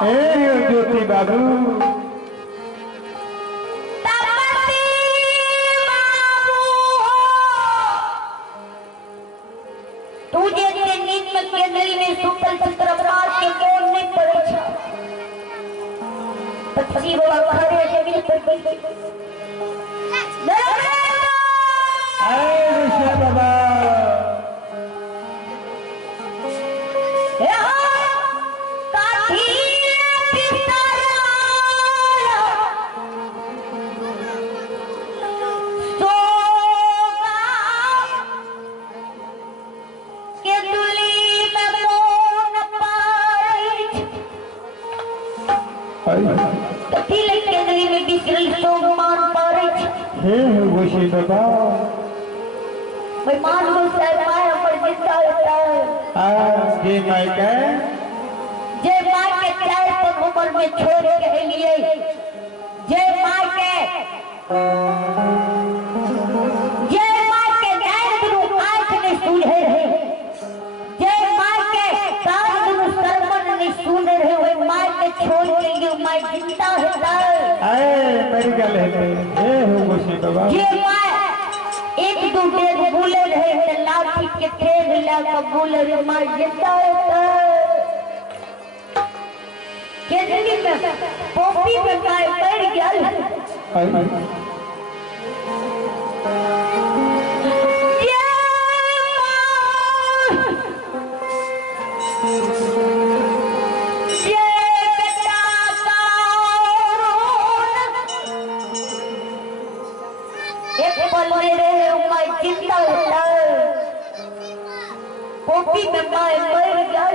ज्योति बाबू तुझे नींद में केंद्री में सुतल चक्रवात के बोल नहीं पड़े छा पक्षी बाबा खड़े जमीन पर बैठे ऋषि बाबा ऋषि बाबा मान को सरमाया पर जिंदा होता है जे माई के चाय पर उम्र में छोड़ के लिए जय माँ के नैन गुरु आँख ने सूझे रहे जय माँ के कान गुरु सरमन ने सुन रहे हुए माँ के छोड़ के लिए माँ जिंदा होता है मेरी गल है ऋषि बाबा ये माँ एक दो डेढ़ बोले रहे तो लाठी के ट्रेन लगा बोले रे माँ जिंदा होता है केंद्री में पोपी में गाय बैठ गया जिंदा होता है पोपी में गाय बैठ गया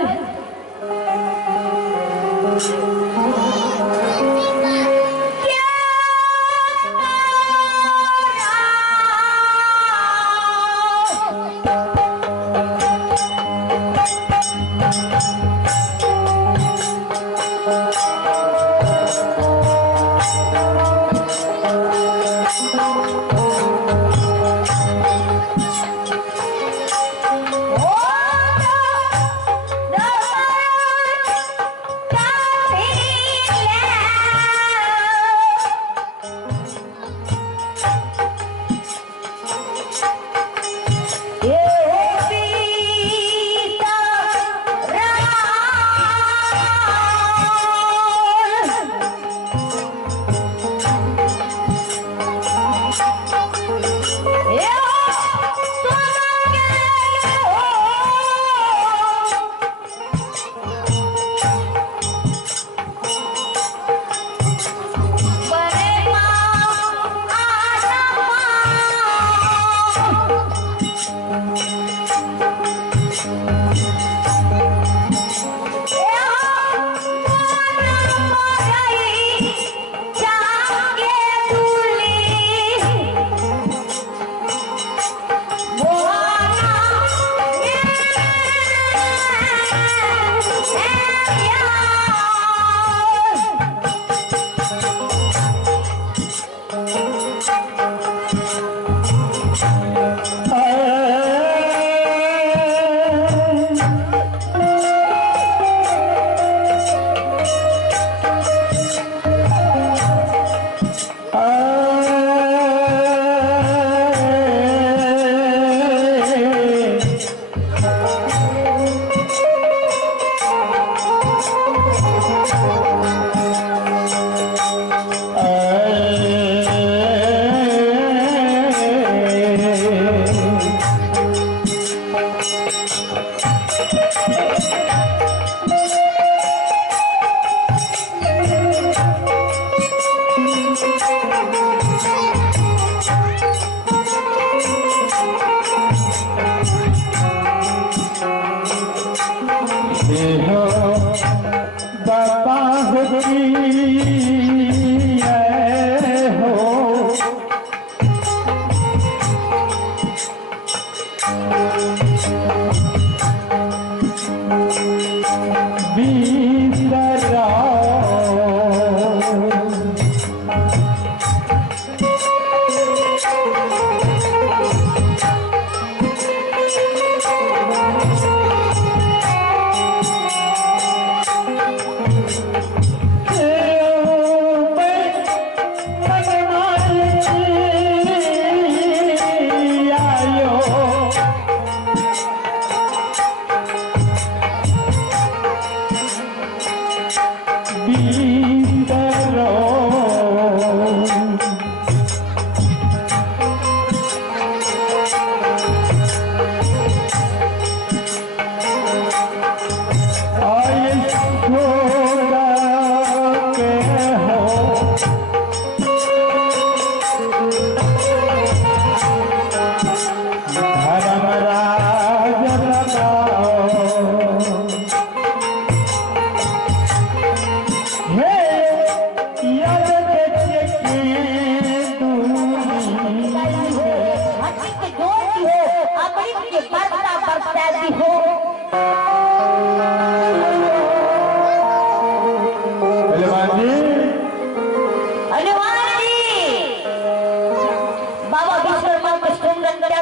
भीतरो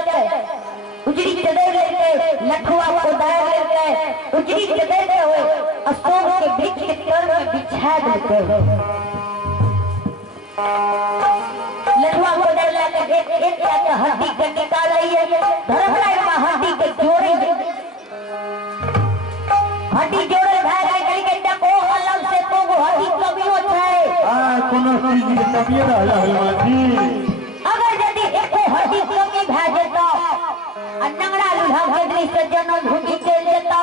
उजड़ी जगह लेके लखुआ को दायर लेके उजड़ी जगह पे हुए अशोक के वृक्ष के तर में बिछा देते हैं लखुआ को दायर लेके एक एक हड्डी के निकाल लिए धर्मराय में हड्डी के जोड़े हड्डी जोड़े भाई गली के डको अलग से तो वो हड्डी कभी होता है कोनो चीज की कमी रहला हलवा जी अगर यदि एक हड्डी कमी भाजे तो अन्नगड़ा लुढ़ा भगनी से जन्म भूमि के लेता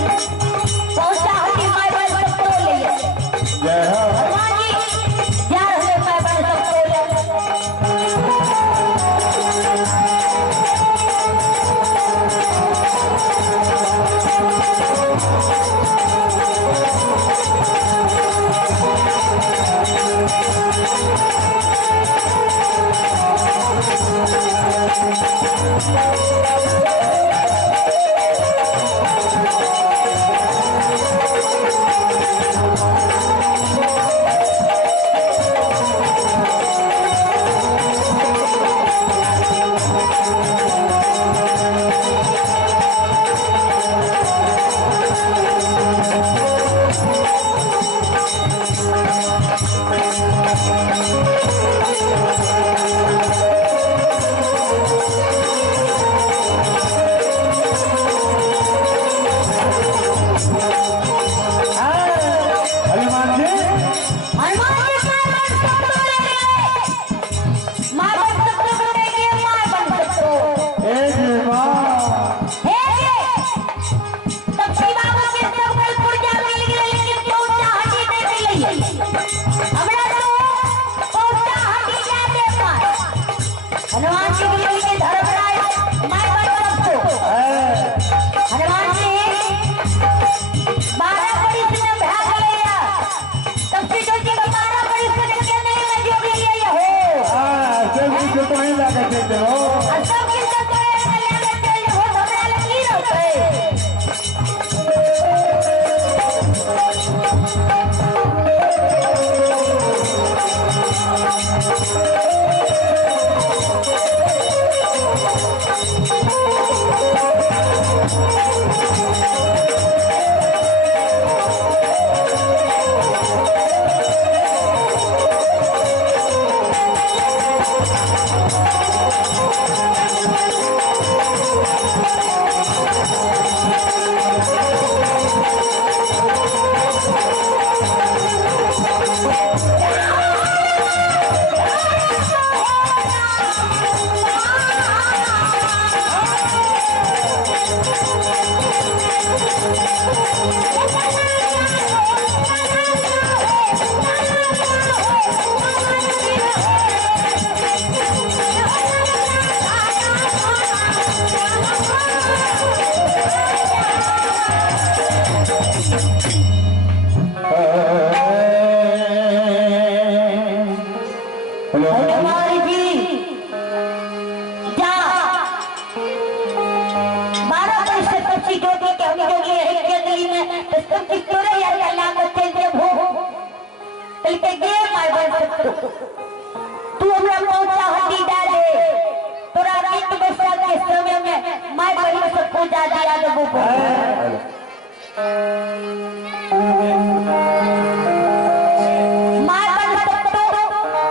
पहुंचा हड्डी माय बाल सब तो ले जय हो हनुमान जी यार हमें माय बाल सब तो ले तुम कितने यार अल्लाह को चलते हो कल के गे माय बस तू हमरा पहुंचा हड्डी डाले तोरा नीत बसा के समय में माय बहन से पूजा दिया देबो माय बहन तो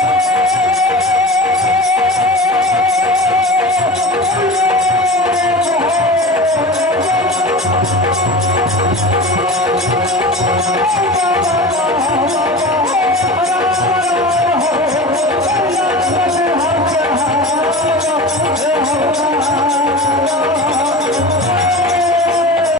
रे